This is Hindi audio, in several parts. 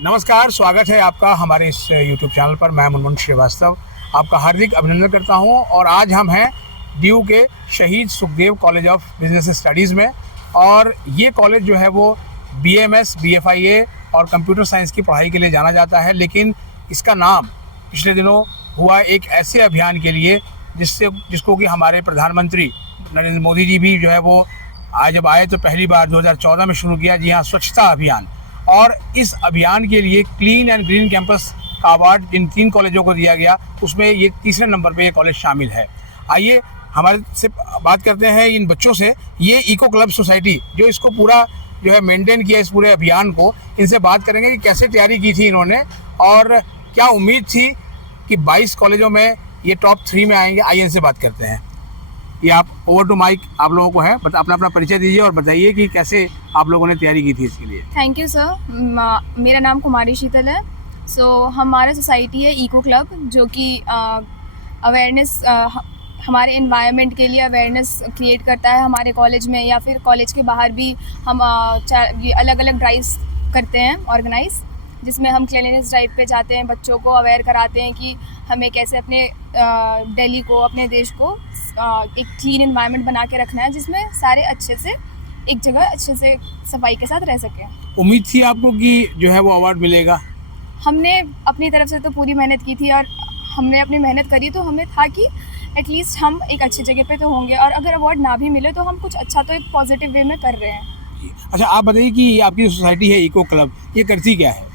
नमस्कार, स्वागत है आपका हमारे इस यूट्यूब चैनल पर। मैं मुनमुन श्रीवास्तव आपका हार्दिक अभिनंदन करता हूं और आज हम हैं दीव के शहीद Sukhdev college of business studies में। और ये कॉलेज जो है वो BMS, BFIA और कंप्यूटर साइंस की पढ़ाई के लिए जाना जाता है, लेकिन इसका नाम पिछले दिनों हुआ एक ऐसे अभियान के लिए जिसको कि हमारे प्रधानमंत्री नरेंद्र मोदी जी भी जो है वो जब आए तो पहली बार 2014 में शुरू किया। जी हाँ, स्वच्छता अभियान। और इस अभियान के लिए क्लीन एंड ग्रीन कैंपस का अवार्ड जिन 3 कॉलेजों को दिया गया, उसमें ये तीसरे नंबर पे ये कॉलेज शामिल है। आइए हमारे से बात करते हैं इन बच्चों से। ये इको क्लब सोसाइटी जो इसको पूरा जो है मेंटेन किया इस पूरे अभियान को, इनसे बात करेंगे कि कैसे तैयारी की थी इन्होंने और क्या उम्मीद थी कि 22 कॉलेजों में ये टॉप 3 में आएंगे। आइए इनसे बात करते हैं। ये आप ओवर टू माइक आप लोगों को है, अपना परिचय दीजिए और बताइए कि कैसे आप लोगों ने तैयारी की थी इसके लिए। Thank you sir. मेरा नाम कुमारी शीतल है। हमारा सोसाइटी है इको क्लब, जो कि अवेयरनेस हमारे एनवायरनमेंट के लिए अवेयरनेस क्रिएट करता है हमारे कॉलेज में, या फिर कॉलेज के बाहर भी हम ये अलग अलग ड्राइव्स करते हैं ऑर्गेनाइज, जिसमें हम क्लीनलीनेस ड्राइव पे जाते हैं, बच्चों को अवेयर कराते हैं कि हमें कैसे अपने दिल्ली को, अपने देश को एक क्लीन एनवायरनमेंट बना के रखना है, जिसमें सारे अच्छे से एक जगह अच्छे से सफाई के साथ रह सकें। उम्मीद थी आपको कि जो है वो अवार्ड मिलेगा? हमने अपनी तरफ से तो पूरी मेहनत की थी और हमने अपनी मेहनत करी, तो हमें था कि एटलीस्ट हम एक अच्छी जगह पे तो होंगे, और अगर अवार्ड ना भी मिले तो हम कुछ अच्छा तो एक पॉजिटिव वे में कर रहे हैं। अच्छा, आप बताइए कि आपकी जो सोसाइटी है इको क्लब, ये करती क्या है?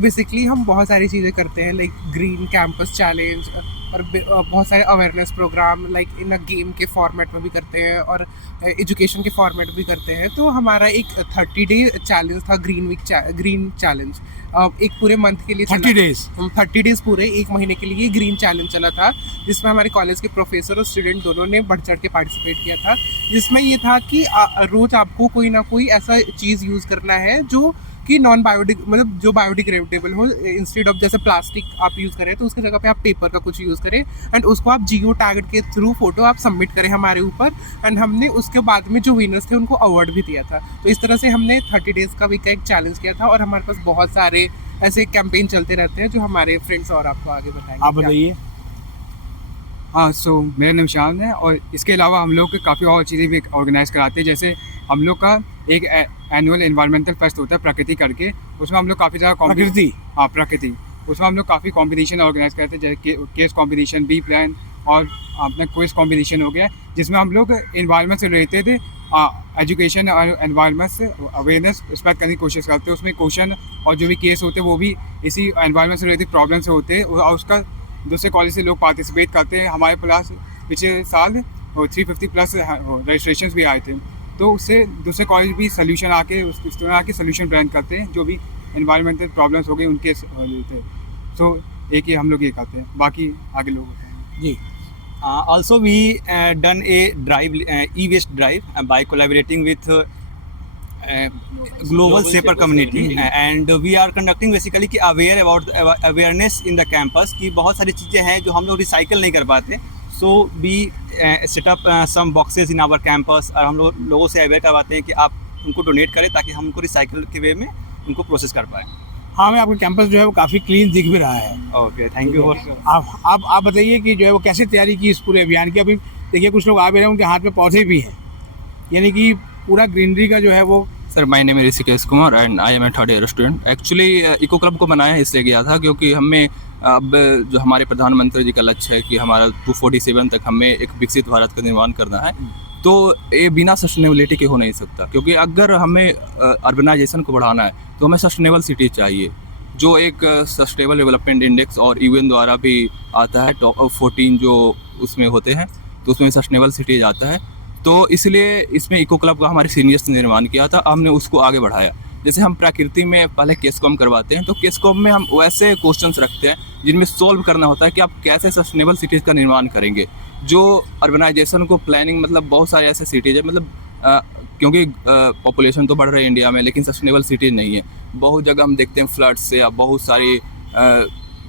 बेसिकली हम बहुत सारी चीज़ें करते हैं, लाइक ग्रीन कैंपस चैलेंज और बहुत सारे awareness program, like in a game के फॉर्मेट में भी करते हैं और एजुकेशन के फॉर्मेट भी करते हैं। तो हमारा एक 30 डे चैलेंज था, ग्रीन चैलेंज। एक पूरे मंथ के लिए 30 डेज पूरे 1 महीने के लिए ग्रीन चैलेंज चला था, जिसमें हमारे कॉलेज के प्रोफेसर और स्टूडेंट दोनों ने बढ़ चढ़ के पार्टिसिपेट किया था। जिसमें ये था कि रोज़ आपको कोई ना कोई ऐसा चीज़ यूज़ करना है जो कि नॉन बायोडिक, मतलब जो बायोडिग्रेडेबल हो। इंस्टेड ऑफ जैसे प्लास्टिक आप यूज़ करें तो उसकी जगह पे आप पेपर का कुछ यूज़ करें, एंड उसको आप जियो टैग के थ्रू फोटो आप सबमिट करें हमारे ऊपर। एंड हमने उसके बाद में जो विनर्स थे उनको अवार्ड भी दिया था। तो इस तरह से हमने 30 डेज़ का वीक का एक चैलेंज किया था, और हमारे पास बहुत सारे ऐसे कैंपेन चलते रहते हैं जो हमारे फ्रेंड्स और आपको आगे बताएंगे। आप बताइए। हाँ, मेरा नाम शान है, और इसके अलावा हम लोग काफ़ी और चीज़ें भी ऑर्गेनाइज कराते हैं। जैसे हम लोग का एक एनुअल एनवायरमेंटल फेस्ट होता है प्रकृति करके, उसमें हम लोग काफ़ी ज़्यादा प्रकृति उसमें हम लोग काफ़ी कंपटीशन ऑर्गेनाइज करते हैं, जैसे केस कंपटीशन, बी प्लान और अपना क्विज कंपटीशन हो गया, जिसमें हम लोग एनवायरनमेंट से रिलेटेड एजुकेशन और एनवायरनमेंट से अवेयरनेस स्प्रेड करने की कोशिश करते हैं। उसमें क्वेश्चन और जो भी केस होते हैं वो भी इसी एनवायरनमेंट से रिलेटेड प्रॉब्लम से होते हैं, और उसका दूसरे कॉलेज से लोग पार्टिसिपेट करते हैं। हमारे पास पिछले साल 350 प्लस रजिस्ट्रेशन भी आए थे, तो उससे दूसरे कॉलेज भी सोल्यूशन आके सोल्यूशन प्लान करते हैं, जो भी एनवायरमेंटल प्रॉब्लम्स हो गए उनके लेते हैं। सो एक ही हम लोग ये करते हैं, बाकी आगे लोग होते हैं। जी। Also we done a drive, e-waste drive by collaborating with global shaper community, and we are conducting basically कि aware about awareness in the campus कि बहुत सारी चीज़ें हैं जो हम लोग रिसाइकल नहीं कर पाते। So we set up some boxes in our campus, और हम लोगों से अवेयर करवाते हैं कि आप उनको डोनेट करें ताकि हम उनको रिसाइकल के वे में उनको प्रोसेस कर पाएँ। हाँ, मैं आपका कैंपस जो है वो काफ़ी क्लीन दिख भी रहा है। Okay, thank you. आप बताइए कि जो है वो कैसे तैयारी की इस पूरे अभियान की। अभी देखिए कुछ लोग आ भी रहे हैं, उनके हाथ में पौधे भी हैं, यानी कि पूरा ग्रीनरी का जो है वो। Sir, my name is Rishikesh Kumar and I am a third year student. Actually eco club को बनाया इसलिए गया था क्योंकि हमें अब जो हमारे प्रधानमंत्री जी का लक्ष्य है कि हमारा 2047 तक हमें एक विकसित भारत का निर्माण करना है, तो ये बिना सस्टेनेबिलिटी के हो नहीं सकता। क्योंकि अगर हमें अर्बनाइजेशन को बढ़ाना है तो हमें सस्टेनेबल सिटी चाहिए, जो एक सस्टेनेबल डेवलपमेंट इंडेक्स और यूएन द्वारा भी आता है, टॉप 14 जो उसमें होते हैं, तो उसमें सस्टेनेबल सिटीज आता है। तो इसलिए इसमें इको क्लब का हमारे सीनियर्स ने निर्माण किया था, हमने उसको आगे बढ़ाया। जैसे हम प्रकृति में पहले केस कॉम करवाते हैं, तो केस कॉम में हम वैसे क्वेश्चंस रखते हैं जिनमें सॉल्व करना होता है कि आप कैसे सस्टेनेबल सिटीज़ का निर्माण करेंगे। जो अर्बनाइजेशन को प्लानिंग, मतलब बहुत सारे ऐसे सिटीज़ है, मतलब क्योंकि पॉपुलेशन तो बढ़ रही है इंडिया में, लेकिन सस्टेनेबल सिटीज़ नहीं है। बहुत जगह हम देखते हैं फ्लड्स से या बहुत सारी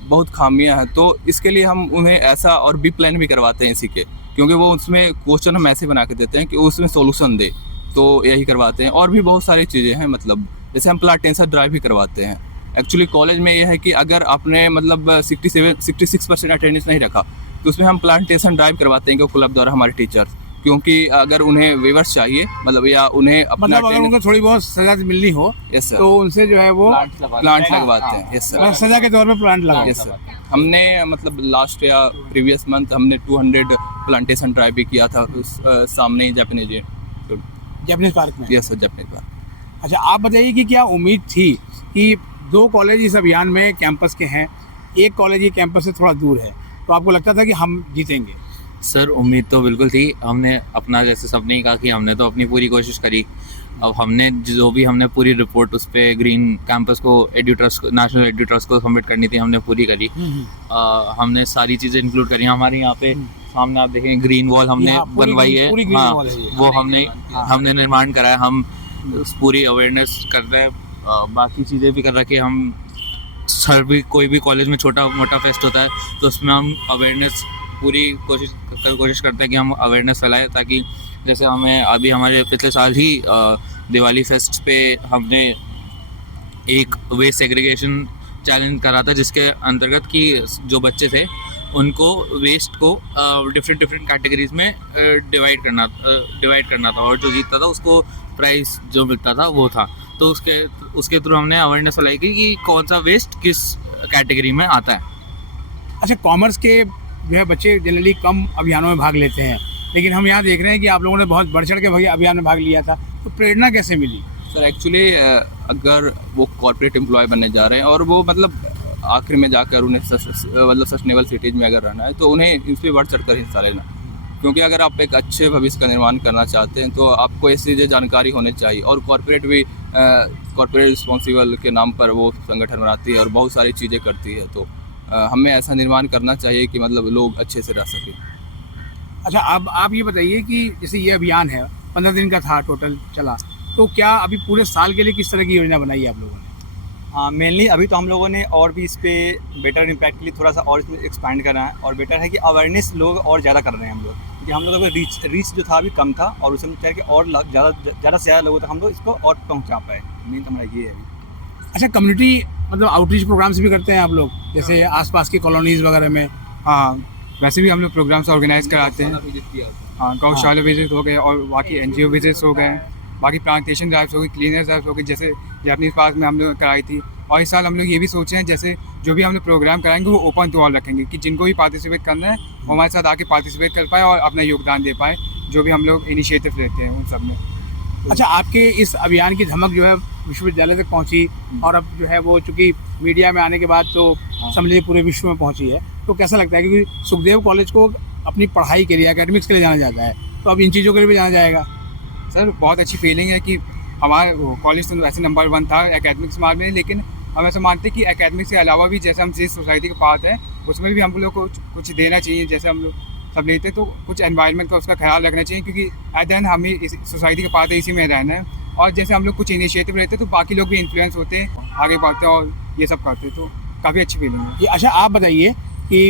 बहुत खामियां हैं, तो इसके लिए हम उन्हें ऐसा और बी प्लान भी करवाते हैं इसी के, क्योंकि वो उसमें क्वेश्चन हम ऐसे बना के देते हैं कि उसमें सोल्यूशन दे, तो यही करवाते हैं। और भी बहुत सारी चीज़ें हैं, मतलब जैसे हम प्लांटेशन ड्राइव भी करवाते हैं, एक्चुअली कॉलेज में ये है कि अगर आपने मतलब 66% अटेंडेंस नहीं रखा तो उसमें हम प्लांटेशन ड्राइव करवाते हैं क्लब द्वारा हमारे टीचर्स, क्योंकि अगर उन्हें वेवर्स चाहिए मतलब या उन्हें अपना मतलब अगर उनको थोड़ी बहुत सजा मिलनी हो यस सर तो उनसे जो है वो प्लांट लगवाते हैं। यस सर सजा के तौर पे प्लांट लगाओ। यस सर हमने मतलब लास्ट या प्रीवियस मंथ हमने 200 प्लांटेशन ड्राइव भी किया था उस सामने ही जापानीज पार्क में। Yes sir Japanese park. अच्छा आप बताइए कि क्या उम्मीद थी कि 2 कॉलेज इस अभियान में कैंपस के हैं, एक कॉलेज ये कैंपस से थोड़ा दूर है, तो आपको लगता था कि हम जीतेंगे? सर उम्मीद तो बिल्कुल थी। हमने अपना जैसे सबने ही कहा कि हमने तो अपनी पूरी कोशिश करी। अब हमने जो भी हमने पूरी रिपोर्ट उस पर ग्रीन कैंपस को एडिटर्स को नेशनल एडिटर्स को सबमिट करनी थी, हमने पूरी करी। हमने सारी चीज़ें इंक्लूड करी। हमारे यहाँ पे सामने आप देखेंगे ग्रीन वॉल हमने बनवाई है, हाँ वो हमने निर्माण कराया। हम पूरी अवेयरनेस कर रहे हैं, बाकी चीज़ें भी कर रखे। हम सर भी कोई भी कॉलेज में छोटा मोटा फेस्ट होता है तो उसमें हम अवेयरनेस पूरी कोशिश करते हैं कि हम अवेयरनेस फैलाएं, ताकि जैसे हमें अभी हमारे पिछले साल ही दिवाली फेस्ट पे हमने एक वेस्ट सेग्रीगेशन चैलेंज करा था, जिसके अंतर्गत कि जो बच्चे थे उनको वेस्ट को डिफरेंट कैटेगरीज में डिवाइड करना था और जो जीतता था उसको प्राइस जो मिलता था वो था। तो उसके थ्रू हमने अवेयरनेस फैलाई कि कौन सा वेस्ट किस कैटेगरी में आता है। अच्छा कॉमर्स के जो है बच्चे जनरली कम अभियानों में भाग लेते हैं, लेकिन हम यहाँ देख रहे हैं कि आप लोगों ने बहुत बढ़ चढ़ के अभियान में भाग लिया था, तो प्रेरणा कैसे मिली? सर एक्चुअली अगर वो कॉर्पोरेट एम्प्लॉय बनने जा रहे हैं और वो मतलब आखिर में जाकर उन्हें मतलब सस्टेनेबल सिटीज़ में अगर रहना है तो उन्हें इसमें बढ़ चढ़ कर हिस्सा लेना, क्योंकि अगर आप एक अच्छे भविष्य का निर्माण करना चाहते हैं तो आपको ऐसी चीज़ें जानकारी होनी चाहिए। और कॉर्पोरेट भी कॉर्पोरेट रिस्पॉन्सिबल के नाम पर वो संगठन बनाती है और बहुत सारी चीज़ें करती है, तो हमें ऐसा निर्माण करना चाहिए कि मतलब लोग अच्छे से रह सकें। अच्छा अब आप ये बताइए कि जैसे ये अभियान है 15 दिन का था टोटल चला, तो क्या अभी पूरे साल के लिए किस तरह की योजना बनाई है आप लोगों ने? मेनली अभी तो हम लोगों ने और भी इस पर बेटर इम्पैक्ट के लिए थोड़ा सा और इसमें एक्सपैंड करना है, और बेटर है कि अवेयरनेस लोग और ज़्यादा कर रहे हैं हम लोग, क्योंकि हम लोगों का रीच जो था अभी कम था और उसे हम चाहे कि और ज़्यादा से ज़्यादा लोगों तक हम लोग इसको और पहुँचा पाए। मेन तो हमारा ये है अभी। अच्छा कम्युनिटी मतलब आउटरीच प्रोग्राम्स भी करते हैं आप लोग, जैसे आसपास की कॉलोनीज़ वगैरह में? हाँ वैसे भी हम लोग प्रोग्राम्स ऑर्गेनाइज कराते हैं। हाँ गौशाला विजिट हो गए और बाकी NGO विजिट्स हो गए, बाकी प्लांटेशन ड्राइव्स हो गई, क्लीनर्स ड्राइव्स हो गई, जैसे जापानीज पार्क में हम लोग कराई थी। और इस साल हम लोग ये भी सोचे हैं जैसे जो भी हम लोग प्रोग्राम कराएंगे वो ओपन टू ऑल रखेंगे, कि जिनको भी पार्टिसिपेट करना है वो हमारे साथ आके पार्टिसिपेट कर पाए और अपना योगदान दे पाए, जो भी हम लोग इनिशिएटिव लेते हैं उन सब में। अच्छा आपके इस अभियान की धमक जो है विश्वविद्यालय तक पहुंची और अब जो है वो चूँकि मीडिया में आने के बाद तो समझिए पूरे विश्व में पहुंची है, तो कैसा लगता है? क्योंकि सुखदेव कॉलेज को अपनी पढ़ाई के लिए एकेडमिक्स के लिए जाना जाता है, तो अब इन चीज़ों के लिए भी जाना जाएगा। सर बहुत अच्छी फीलिंग है कि हमारा कॉलेज तो वैसे नंबर 1 था एकेडमिक्स मार्क में, लेकिन हम ऐसा मानते हैं कि एकेडमिक्स के अलावा भी जैसे हम जिस सोसाइटी का पार्ट है उसमें भी हम लोग को कुछ देना चाहिए। जैसे हम लोग सब लेते तो कुछ एनवायरनमेंट का उसका ख्याल रखना चाहिए, क्योंकि एट द एंड हमें इस सोसाइटी का पार्ट है, इसी में रहना है। और जैसे हम लोग कुछ इनिशिएटिव लेते तो बाकी लोग भी इन्फ्लुएंस होते हैं, आगे बढ़ते हैं और ये सब करते, तो काफ़ी अच्छी फीलिंग है। अच्छा आप बताइए कि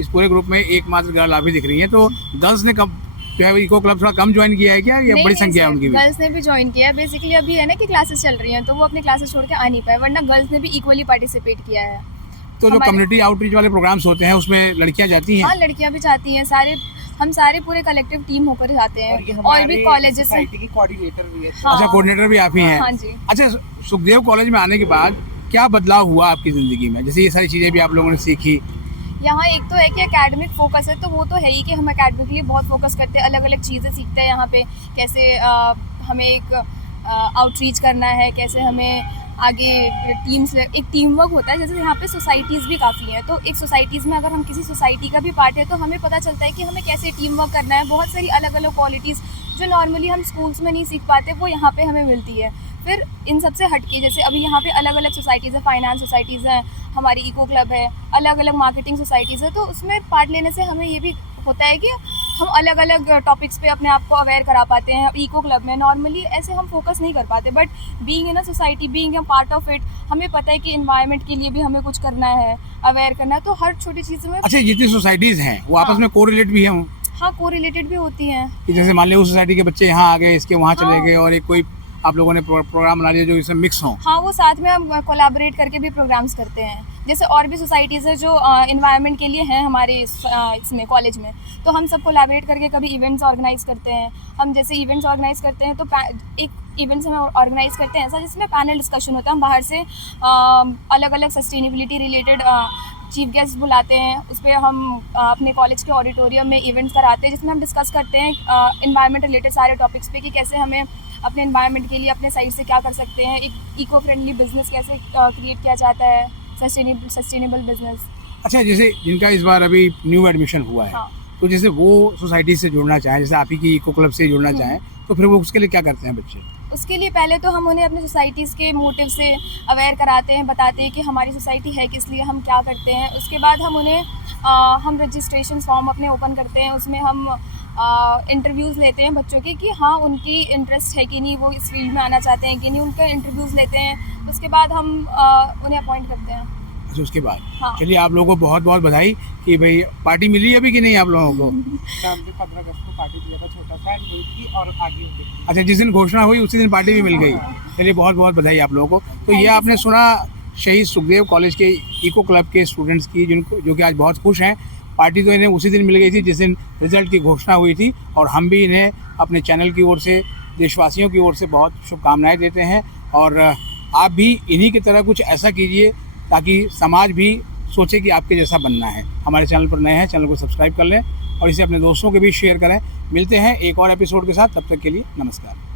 इस पूरे ग्रुप में एकमात्र गर्ल आप ही दिख रही हैं, तो गर्ल्स ने कब जो है इको क्लब थोड़ा कम ज्वाइन किया है क्या, या बड़ी संख्या है उनकी भी? गर्ल्स ने भी ज्वाइन किया है। बेसिकली अभी है ना कि क्लासेस चल रही हैं तो वो अपने क्लासेस छोड़ के आ नहीं पाए, वरना गर्ल्स ने भी इक्वली पार्टिसिपेट किया है। तो जो कम्युनिटी आउटरीच वाले प्रोग्राम्स होते हैं उसमें लड़कियां जाती हैं? हाँ लड़कियां भी जाती हैं, हम सारे पूरे कलेक्टिव टीम होकर जाते हैं और भी कॉलेजेस से। की कोऑर्डिनेटर भी है। हाँ, अच्छा कोऑर्डिनेटर भी आप ही हैं? हाँ जी। अच्छा सुखदेव कॉलेज में आने के बाद क्या बदलाव हुआ आपकी ज़िंदगी में, जैसे ये सारी चीज़ें भी आप लोगों ने सीखी? यहाँ एक तो है कि एकेडमिक फोकस है, तो वो तो है ही कि हम एकेडमिकली बहुत फोकस करते हैं, अलग अलग चीज़ें सीखते हैं यहाँ पे, कैसे हमें एक आउटरीच करना है, कैसे हमें आगे टीम्स एक टीम वर्क होता है। जैसे यहाँ पे सोसाइटीज़ भी काफ़ी हैं, तो एक सोसाइटीज़ में अगर हम किसी सोसाइटी का भी पार्ट है तो हमें पता चलता है कि हमें कैसे टीम वर्क करना है। बहुत सारी अलग अलग क्वालिटीज़ जो नॉर्मली हम स्कूल्स में नहीं सीख पाते वो यहाँ पे हमें मिलती है। फिर इन सबसे हटके जैसे अभी यहाँ पे अलग अलग सोसाइटीज़ है, फाइनेंस सोसाइटीज़ हैं, हमारी इको क्लब है, अलग अलग मार्केटिंग सोसाइटीज़ है, तो उसमें पार्ट लेने से हमें ये भी होता है कि हम अलग अलग टॉपिक्स पे अपने आप को अवेयर करा पाते हैं। इको क्लब में नॉर्मली ऐसे हम फोकस नहीं कर पाते, but being in a society, being a part of it, हमें पता है कि इन्वायरमेंट के लिए भी हमें कुछ करना है, अवेयर करना है, तो हर छोटी चीज़ में। अच्छा जितनी सोसाइटीज़ हैं वो आपस में कोरिलेट भी हैं? हाँ कोरिलेटेड भी होती हैं, कि जैसे मान लो उस सोसाइटी के बच्चे यहाँ आ गए, इसके वहाँ चले हाँ। गए, और एक कोई आप लोगों ने प्रोग्राम बना लिया जो इसमें मिक्स हों? हाँ, वो साथ में हम कोलैबोरेट करके भी प्रोग्राम्स करते हैं। जैसे और भी सोसाइटीज़ है जो एनवायरनमेंट के लिए हैं हमारे इसमें कॉलेज में, तो हम सब कोलैबोरेट करके कभी इवेंट्स ऑर्गेनाइज़ करते हैं। हम जैसे इवेंट्स ऑर्गेनाइज़ करते हैं तो एक इवेंट्स हम ऑर्गेनाइज़ करते हैं ऐसा जिसमें पैनल डिस्कशन होता है। हम बाहर से अलग अलग सस्टेनेबिलिटी रिलेटेड चीफ गेस्ट बुलाते हैं, उस पर हम अपने कॉलेज के ऑडिटोरियम में इवेंट्स कराते हैं जिसमें हम डिस्कस करते हैं एनवायरनमेंट रिलेटेड सारे टॉपिक्स पे कि कैसे हमें अपने एनवायरनमेंट के लिए अपने साइड से क्या कर सकते हैं, एक इको फ्रेंडली बिजनेस कैसे क्रिएट किया जाता है, सस्टेनेबल बिजनेस। अच्छा, जैसे जिनका इस बार अभी न्यू एडमिशन हुआ है, हाँ। तो जैसे वो सोसाइटी से जुड़ना चाहें, जैसे आप ही की इको क्लब से जुड़ना चाहें, तो फिर वो उसके लिए क्या करते हैं बच्चे? उसके लिए पहले तो हम उन्हें अपने सोसाइटीज़ के मोटिव से अवेयर कराते हैं, बताते हैं कि हमारी सोसाइटी है किस लिए, हम क्या करते हैं। उसके बाद हम उन्हें हम रजिस्ट्रेशन फॉर्म अपने ओपन करते हैं, उसमें हम इंटरव्यूज़ लेते हैं बच्चों के कि हाँ उनकी इंटरेस्ट है कि नहीं, वो इस फील्ड में आना चाहते हैं कि नहीं, उनके इंटरव्यूज़ लेते हैं। उसके बाद हम उन्हें अपॉइंट करते हैं। अच्छा, उसके बाद हाँ। चलिए, आप लोगों को बहुत बहुत बधाई कि भाई पार्टी मिली अभी कि नहीं आप लोगों को? शाम के 15 अगस्त को पार्टी दिया था छोटा सा एनुअल की, और आगे होगी। अच्छा, जिस दिन घोषणा हुई उसी दिन पार्टी भी मिल गई। चलिए, बहुत बहुत बधाई आप लोगों को। तो ये आपने सुना शहीद सुखदेव कॉलेज के इको क्लब के स्टूडेंट्स की, जिनको जो कि आज बहुत खुश हैं। पार्टी तो इन्हें उसी दिन मिल गई थी जिस दिन रिजल्ट की घोषणा हुई थी, और हम भी इन्हें अपने चैनल की ओर से, देशवासियों की ओर से बहुत शुभकामनाएं देते हैं। और आप भी इन्हीं की तरह कुछ ऐसा कीजिए ताकि समाज भी सोचे कि आपके जैसा बनना है। हमारे चैनल पर नए हैं, चैनल को सब्सक्राइब कर लें और इसे अपने दोस्तों के भी शेयर करें। मिलते हैं एक और एपिसोड के साथ, तब तक के लिए नमस्कार।